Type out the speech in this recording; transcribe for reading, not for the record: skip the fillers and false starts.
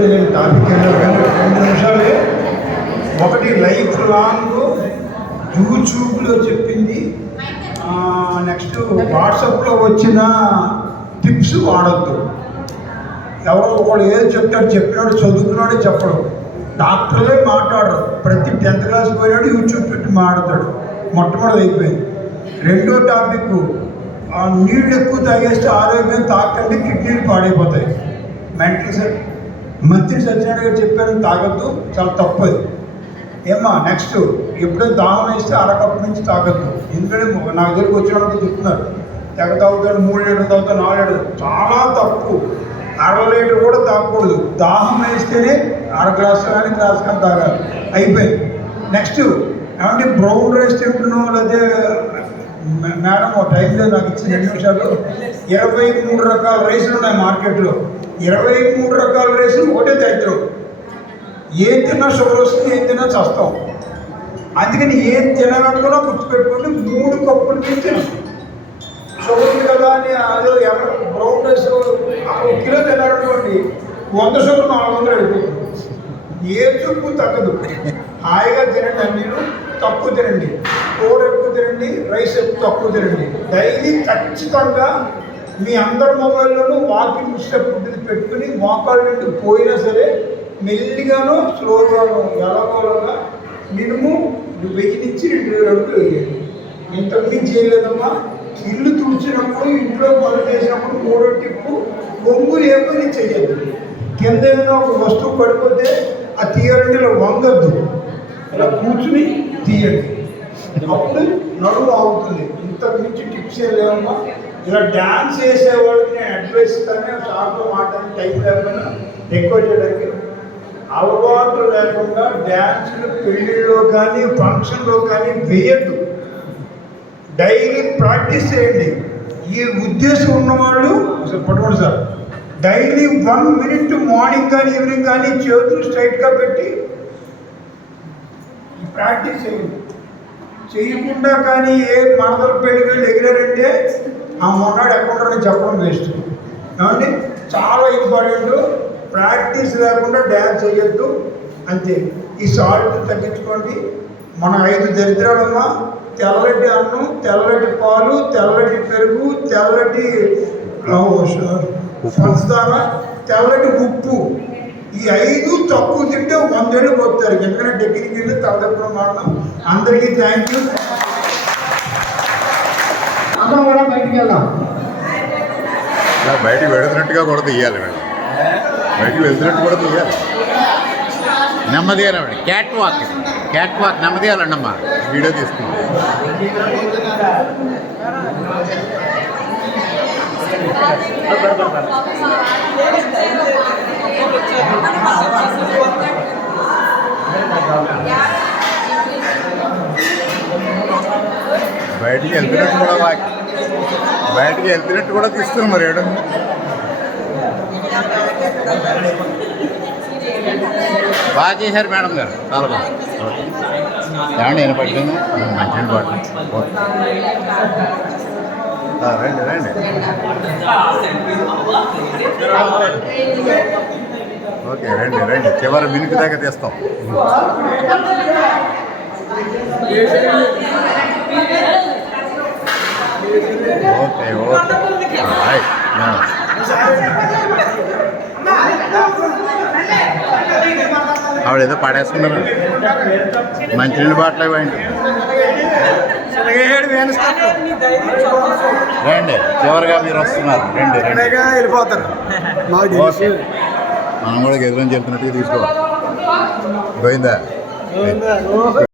నేను టాపిక్ 2 నిమిషాలే. ఒకటి లైఫ్ లాంగ్ యూట్యూబ్లో చెప్పింది, నెక్స్ట్ వాట్సాప్లో వచ్చిన టిప్స్ వాడద్దు. ఎవరో ఒకడు ఏది చెప్తాడు, చెప్పినాడు చదువుకున్నాడే చెప్పడు. డాక్టర్లే మాట్లాడరు. ప్రతి 10th క్లాస్ పోయినాడు యూట్యూబ్ పెట్టి మాట్లాడతాడు. మొట్టమొదటి అయిపోయింది. రెండో టాపిక్, నీళ్ళు ఎక్కువ తాగేస్తే ఆరోగ్యం తాకండి, కిడ్నీలు పాడైపోతాయి. మంత్రి సత్యనారాయణ గారు చెప్పారు తాగద్దు, చాలా తప్పది. ఏమా నెక్స్ట్, ఎప్పుడైనా దాహం వేస్తే అరకప్పు నుంచి తాగద్దు. ఎందుకంటే నాకు దగ్గరికి వచ్చినప్పుడు చెప్తున్నారు తెగ తాగుతాడు, 3 లీటర్లు తాగుతాడు, 4 లీటర్లు, చాలా తప్పు. 1/2 లీటర్ కూడా తాగకూడదు. దాహం వేస్తేనే 1/2 గ్లాసు కానీ గ్లాస్ కానీ తాగాలి. అయిపోయింది. నెక్స్ట్ ఏమంటే బ్రౌన్ రైస్ తింటున్నావు, లేదా మేడం టైం లేదు నాకు ఇచ్చిన 2 నిమిషాలు. 23 రకాల రైసులు ఉన్నాయి మార్కెట్లో. 23 రకాల రైసులు ఒకటే దరిద్రం. ఏం తిన్నా షుగర్ వస్తుంది, ఏం తిన్నా చస్తాం. అందుకని ఏం తినాలనుకున్నా గుర్తుపెట్టుకోండి, 3 కప్పులు తిన్నాం. షుగర్ ఉంది కదా అని అదే బ్రౌన్ రైస్ 1 కిలో తినాలనుకోండి, 100 షుగర్ 400 అయిపోతుంది. ఏ చూపు తగ్గదు. హాయిగా తినండి, అన్నీను తక్కువ తినండి, కూర ఎక్కువ తినండి, రైస్ తక్కువ తినండి. డైలీ ఖచ్చితంగా మీ అందరి మొబైల్లోనూ వాకింగ్ స్టెప్ పెట్టుకుని మోకాళ్ళ నుండి పోయినా సరే మెల్లిగాను స్లోగాను ఎలాగోలాగా మినిమం 1000 నుంచి 2000 అడుగులు వేయండి. ఇంతకు మించి చేయలేదమ్మా. ఇల్లు తుడిచినప్పుడు, ఇంట్లో పనులు చేసినప్పుడు 3వ టిప్పు, కొంగులు ఏమని చెయ్యద్దు. కింద ఏదైనా ఒక వస్తువు పడిపోతే ఆ తీయాలంటే ఇలా వంగద్దు, ఇలా కూర్చుని తీయండి. అప్పుడు నడుము ఆగుతుంది. ఇంతకు మించి టిప్స్ ఏం లేవమ్మా. ఇలా డ్యాన్స్ చేసేవాళ్ళకి నేను అడ్వైస్ ఇస్తానే, సార్తో మాట్లాడి టైం లేకుండా ఎక్కువ చేయడానికి. అలవాటు లేకుండా డ్యాన్స్లు పెళ్ళిళ్ళలో కానీ ఫంక్షన్లో కానీ వేయద్దు. డైలీ ప్రాక్టీస్ చేయండి. ఈ ఉద్దేశం ఉన్నవాళ్ళు పట్టుకోండి సార్. డైలీ 1 మినిట్ మార్నింగ్ కానీ ఈవినింగ్ కానీ చేతులు స్ట్రైట్గా పెట్టి ప్రాక్టీస్ చేయండి. చేయకుండా కానీ ఏ మరదల పెళ్ళిళ్ళు ఎగిరారంటే ఆ మొన్నాడు అకౌంట్ చెప్పడం వేస్ట్. ఏమండి, చాలా ఇంపార్టెంట్. ప్రాక్టీస్ లేకుండా డ్యాన్స్ చేయొద్దు. అంతే. ఈ సాల్ట్ తగ్గించుకోండి. మన 5 దరిద్రాలమ్మా: తెల్లటి అన్నం, తెల్లటి పాలు, తెల్లటి పెరుగు, తెల్లటి పంచదార, తెల్లటి ఉప్పు. ఈ 5 తక్కువ తింటే 100 ఏళ్ళు పోతారు. ఎందుకంటే టెక్నిక్ వెళ్ళి తలదప్పడం మాట్లాడడం. అందరికీ థ్యాంక్ యూ. అందరం కూడా బయటికి వెళ్దాం. బయటికి వెళుతున్నట్టుగా కూడా తీయాలి మేడం. బయటికి వెళ్తున్నట్టు కూడా తీయాలి. నెమ్మదిగా రండి. క్యాట్ వాక్ నెమ్మదిగా రండి అమ్మా. వీడియో తీసుకుంటాం. బయటికి వెళ్తున్నట్టు కూడా తీస్తున్నాం మరి. ఏడు బాగా చేశారు మేడం గారు, చాలా బాగా. ఏమండి నేను పట్టాను మంచి పాటలు. రండి. ఓకే రండి. చివరి మినిట్ దాకా తీస్తాం. ఓకే ఆవిడేదో పాడేసుకున్నారు. మంచినీళ్ళ బాటలు ఇవ్వండి. రండి, చివరిగా మీరు వస్తున్నారు. రండి వెళ్ళిపోతారు. మనం కూడా ఎదురు చెప్తున్నట్టుగా తీసుకోవాలి. పోయిందా?